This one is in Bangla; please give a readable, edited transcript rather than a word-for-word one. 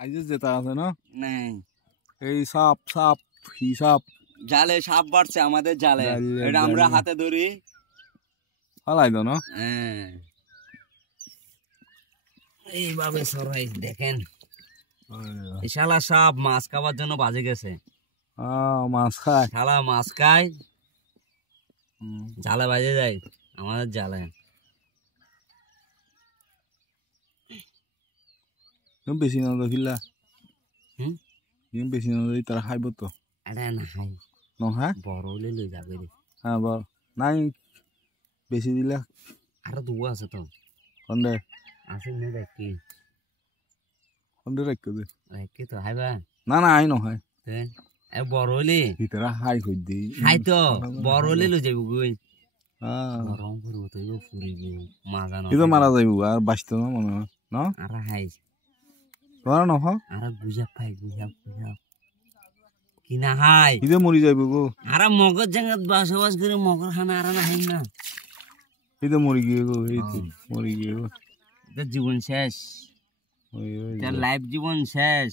আইজে যেটা আছে না নাই এই সাপ সাপ হিসাব জালে সাপ বাড়ছে আমাদের জালে এটা আমরা হাতে ধরি ফালাই দাও না এইভাবে সরাই দেখেন এই শালা সাপ মাছ খাবার জন্য বাজে গেছে মাছ খায় শালা মাছ খায় জালে বাজে যায় আমাদের জালে বেশি না দেখিলা বেশি না দিই তারা খাইব তো এটা না খাই নহয় বড় হলে লই যাবে রে হ্যাঁ বল নাই বেশি দিলা আরো দুয়া আছে তো কন্ডে আছে নে দেখি কন্ডে রাখো দে কি তো হাইবা না না আই নহয় এ বড় হলে ভিতরা হাই কই দি হাই তো বড় হলে লই যাইব গই হ্যাঁ গরম করব তো ইও ফুরিব মাজা না ইতো মারা যাইব আর বাঁচতো না মনে হয় না আর হাই তোরা নহ আর গুজা পাই গুজা কি না হাই ইতো মরি যাইব গো আর মগজ জায়গাত বসবাস করে মগর খানা আর না হাই না ইতো মরি গিয়ে গো এইতো মরি গিয়ে গো এটা জীবন শেষ ওই লাইফ জীবন শেষ